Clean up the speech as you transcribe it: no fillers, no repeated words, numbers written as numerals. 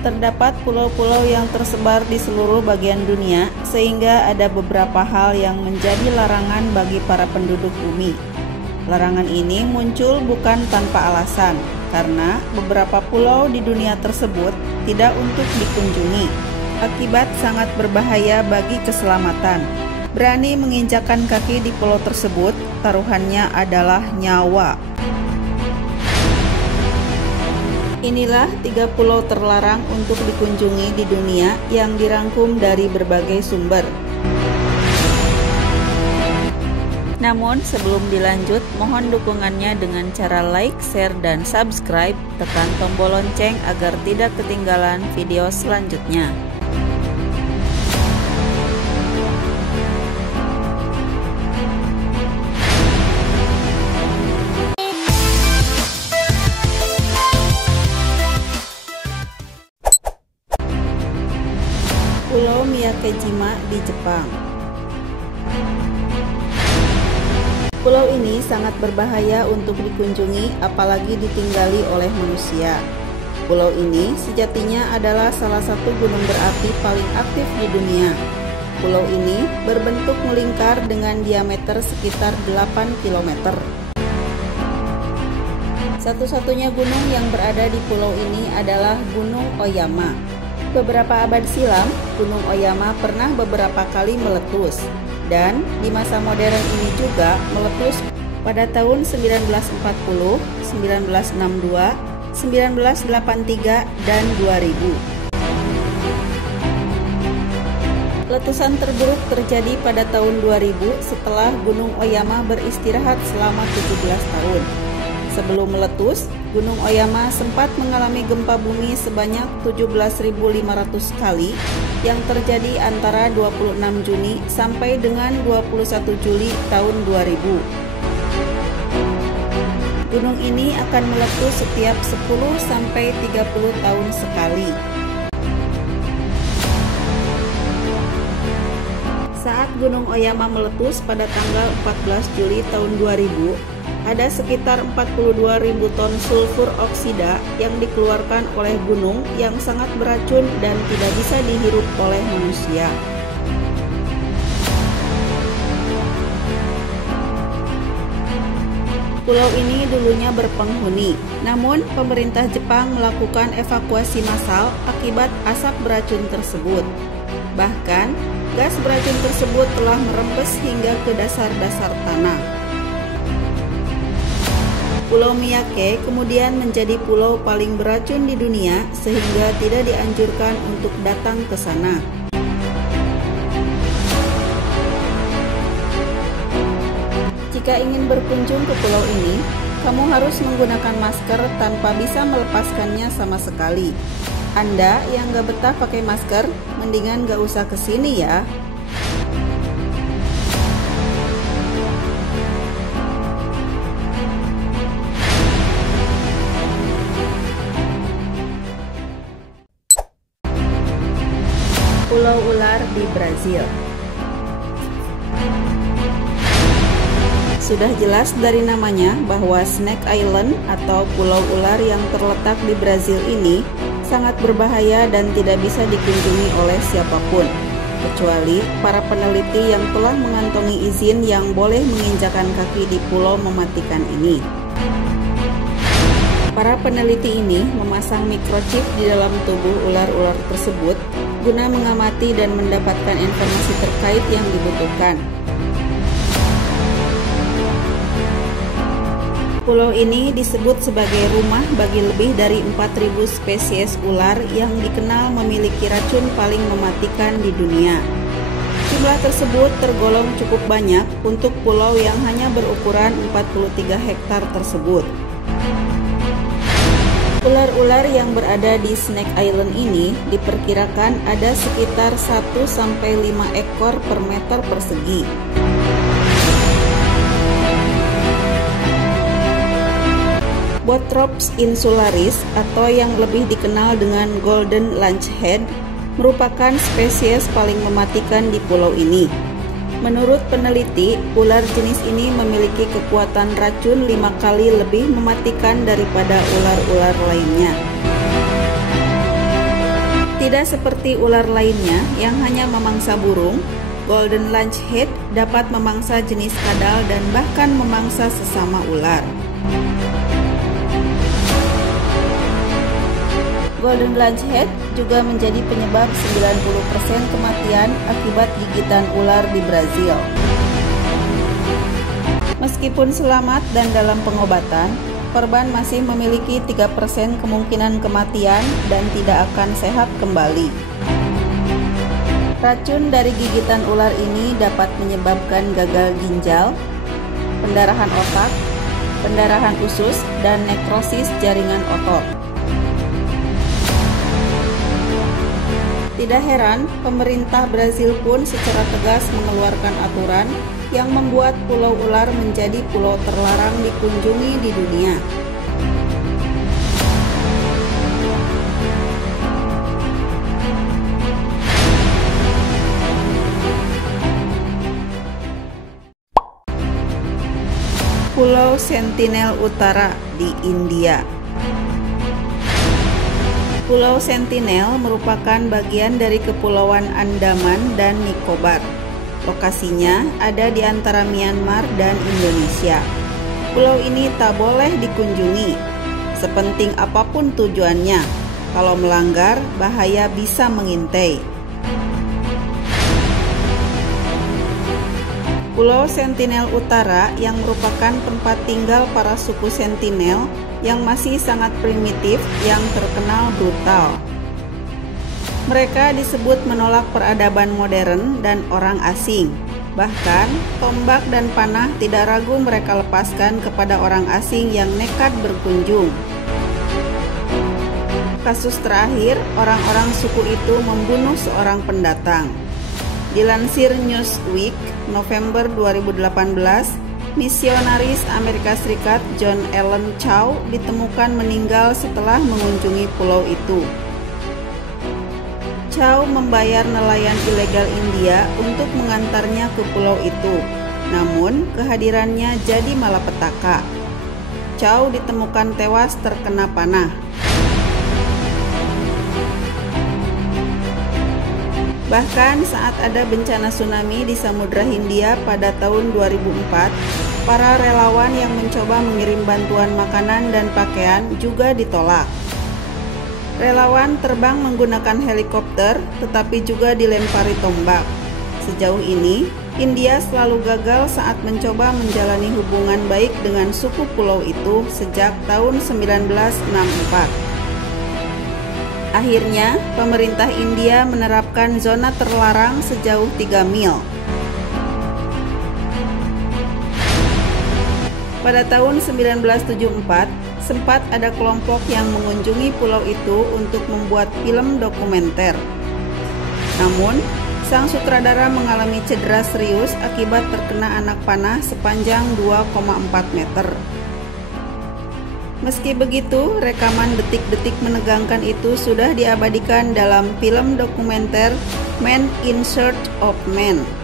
Terdapat pulau-pulau yang tersebar di seluruh bagian dunia, sehingga ada beberapa hal yang menjadi larangan bagi para penduduk bumi. Larangan ini muncul bukan tanpa alasan, karena beberapa pulau di dunia tersebut tidak untuk dikunjungi, akibat sangat berbahaya bagi keselamatan. Berani menginjakkan kaki di pulau tersebut, taruhannya adalah nyawa. Inilah 3 pulau terlarang untuk dikunjungi di dunia yang dirangkum dari berbagai sumber. Namun sebelum dilanjut, mohon dukungannya dengan cara like, share, dan subscribe. Tekan tombol lonceng agar tidak ketinggalan video selanjutnya. Pulau Miyakejima di Jepang. Pulau ini sangat berbahaya untuk dikunjungi, apalagi ditinggali oleh manusia. Pulau ini sejatinya adalah salah satu gunung berapi paling aktif di dunia. Pulau ini berbentuk melingkar dengan diameter sekitar 8 km. Satu-satunya gunung yang berada di pulau ini adalah Gunung Oyama. Beberapa abad silam, Gunung Oyama pernah beberapa kali meletus, dan di masa modern ini juga meletus pada tahun 1940, 1962, 1983, dan 2000. Letusan terburuk terjadi pada tahun 2000 setelah Gunung Oyama beristirahat selama 17 tahun. Sebelum meletus, Gunung Oyama sempat mengalami gempa bumi sebanyak 17.500 kali yang terjadi antara 26 Juni sampai dengan 21 Juli tahun 2000. Gunung ini akan meletus setiap 10-30 tahun sekali. Saat Gunung Oyama meletus pada tanggal 14 Juli tahun 2000, ada sekitar 42.000 ton sulfur oksida yang dikeluarkan oleh gunung yang sangat beracun dan tidak bisa dihirup oleh manusia. Pulau ini dulunya berpenghuni, namun pemerintah Jepang melakukan evakuasi massal akibat asap beracun tersebut. Bahkan, gas beracun tersebut telah merembes hingga ke dasar-dasar tanah. Pulau Miyake kemudian menjadi pulau paling beracun di dunia sehingga tidak dianjurkan untuk datang ke sana. Jika ingin berkunjung ke pulau ini, kamu harus menggunakan masker tanpa bisa melepaskannya sama sekali. Anda yang gak betah pakai masker, mendingan gak usah kesini ya. Pulau ular di Brazil. Sudah jelas dari namanya bahwa Snake Island atau Pulau Ular yang terletak di Brazil ini sangat berbahaya dan tidak bisa dikunjungi oleh siapapun, kecuali para peneliti yang telah mengantongi izin yang boleh menginjakan kaki di pulau mematikan ini. Para peneliti ini memasang microchip di dalam tubuh ular-ular tersebut guna mengamati dan mendapatkan informasi terkait yang dibutuhkan. Pulau ini disebut sebagai rumah bagi lebih dari 4.000 spesies ular yang dikenal memiliki racun paling mematikan di dunia. Jumlah tersebut tergolong cukup banyak untuk pulau yang hanya berukuran 43 hektar tersebut. Ular-ular yang berada di Snake Island ini diperkirakan ada sekitar 1-5 ekor per meter persegi. Bothrops insularis atau yang lebih dikenal dengan Golden Lancehead merupakan spesies paling mematikan di pulau ini. Menurut peneliti, ular jenis ini memiliki kekuatan racun 5 kali lebih mematikan daripada ular-ular lainnya. Tidak seperti ular lainnya yang hanya memangsa burung, Golden Lancehead dapat memangsa jenis kadal dan bahkan memangsa sesama ular. Golden Lancehead juga menjadi penyebab 90% kematian akibat gigitan ular di Brazil. Meskipun selamat dan dalam pengobatan, korban masih memiliki 3% kemungkinan kematian dan tidak akan sehat kembali. Racun dari gigitan ular ini dapat menyebabkan gagal ginjal, pendarahan otak, pendarahan usus, dan nekrosis jaringan otot. Tidak heran, pemerintah Brazil pun secara tegas mengeluarkan aturan yang membuat pulau ular menjadi pulau terlarang dikunjungi di dunia. Pulau Sentinel Utara di India. Pulau Sentinel merupakan bagian dari Kepulauan Andaman dan Nicobar. Lokasinya ada di antara Myanmar dan Indonesia. Pulau ini tak boleh dikunjungi, sepenting apapun tujuannya. Kalau melanggar, bahaya bisa mengintai. Pulau Sentinel Utara yang merupakan tempat tinggal para suku Sentinel yang masih sangat primitif yang terkenal brutal. Mereka disebut menolak peradaban modern dan orang asing. Bahkan, tombak dan panah tidak ragu mereka lepaskan kepada orang asing yang nekat berkunjung. Kasus terakhir, orang-orang suku itu membunuh seorang pendatang. Dilansir Newsweek, November 2018, misionaris Amerika Serikat John Allen Chau ditemukan meninggal setelah mengunjungi pulau itu. Chau membayar nelayan ilegal India untuk mengantarnya ke pulau itu, namun kehadirannya jadi malapetaka. Chau ditemukan tewas terkena panah. Bahkan saat ada bencana tsunami di Samudra Hindia pada tahun 2004, para relawan yang mencoba mengirim bantuan makanan dan pakaian juga ditolak. Relawan terbang menggunakan helikopter tetapi juga dilempari tombak. Sejauh ini, India selalu gagal saat mencoba menjalani hubungan baik dengan suku pulau itu sejak tahun 1964. Akhirnya, pemerintah India menerapkan zona terlarang sejauh 3 mil. Pada tahun 1974, sempat ada kelompok yang mengunjungi pulau itu untuk membuat film dokumenter. Namun, sang sutradara mengalami cedera serius akibat terkena anak panah sepanjang 2,4 meter. Meski begitu, rekaman detik-detik menegangkan itu sudah diabadikan dalam film dokumenter Man in Search of Man.